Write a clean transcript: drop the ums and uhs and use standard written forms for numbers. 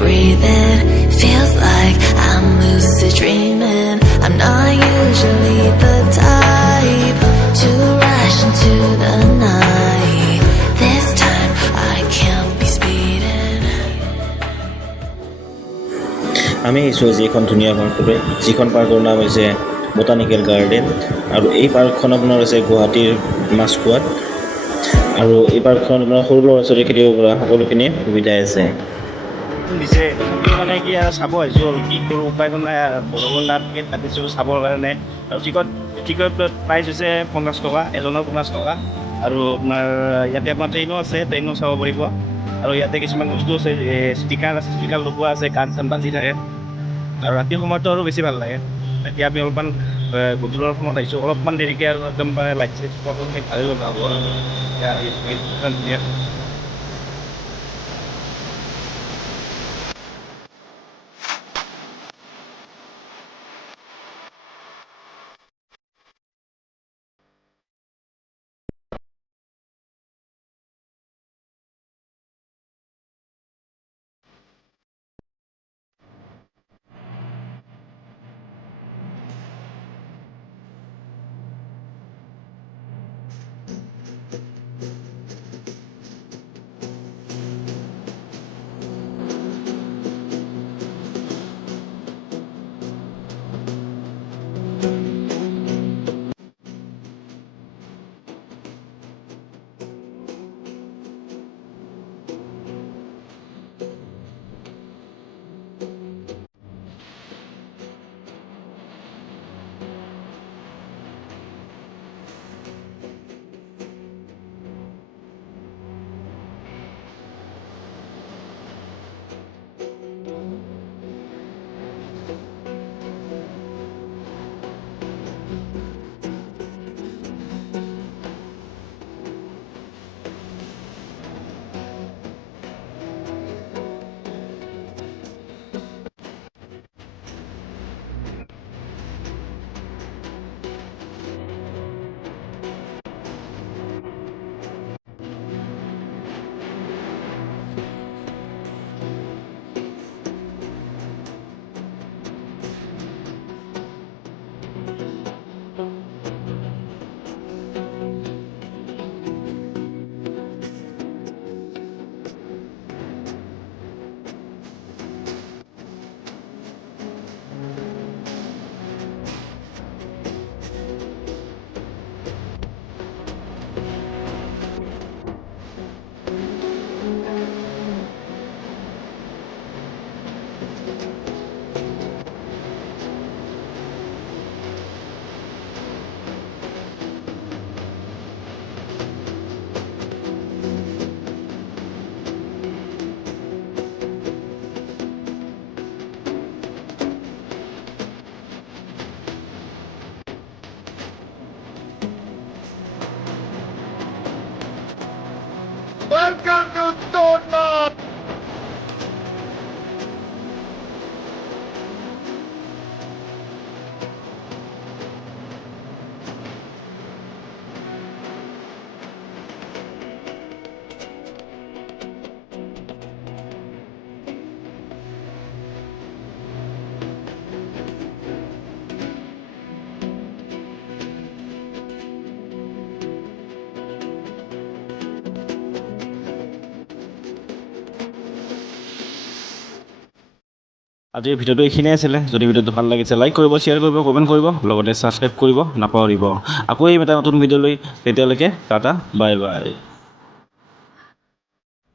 breathing. Feels like I'm lucid dreaming. I'm not usually the type to rush into the night. This time I can't be speeding. আমি এইছো যিখন ধুনীয়া পাৰ্কলৈ, যিখন পাৰ্কৰ নাম হৈছে বটানিকেল গাৰ্ডেন, আৰু এই পাৰ্কখন আপোনাৰ হৈছে গুৱাহাটীৰ মাছখোৱাত, আৰু এই পাৰ্কখন আপোনাৰ সৰু ল'ৰা ছোৱালী খেলিব পৰা সকলোখিনি সুবিধাই আছে। দিছে মানে কি আৰু চাব আহিছোঁ আৰু কি কৰোঁ উপায়টো নাই আৰু ভগৱান তাত টিকেট কাটিছোঁ চাবৰ কাৰণে। আৰু টিকট প্ৰাইচ হৈছে 50 টকা, এজনৰ 50 টকা। আৰু আপোনাৰ ইয়াতে আপোনাৰ ট্ৰেইনো আছে, ট্ৰেইনো চাব পাৰিব। আৰু ইয়াতে কিছুমান বস্তু আছে, ষ্টিকাৰ আছে, ষ্টিকাৰ লগোৱা আছে, গান চান বাজি থাকে। আৰু ৰাতিৰ সময়ততো আৰু বেছি ভাল লাগে। এতিয়া আমি অলপমান গধূলিৰ সময়ত আহিছোঁ, অলপমান দেৰিকৈ আৰু একদম লাইট চাইট ভালেই লগা হ'ব আৰু এতিয়া Welcome to Stonemark! আজিৰ ভিডিঅ'টো এইখিনিয়ে আছিলে। যদি ভিডিঅ'টো ভাল লাগিছে লাইক কৰিব, শ্বেয়াৰ কৰিব, কমেণ্ট কৰিব, লগতে ছাবস্ক্ৰাইব কৰিব নাপাহৰিব। আকৌ এই এটা নতুন ভিডিঅ' লৈ তেতিয়ালৈকে টাটা বাই বাই।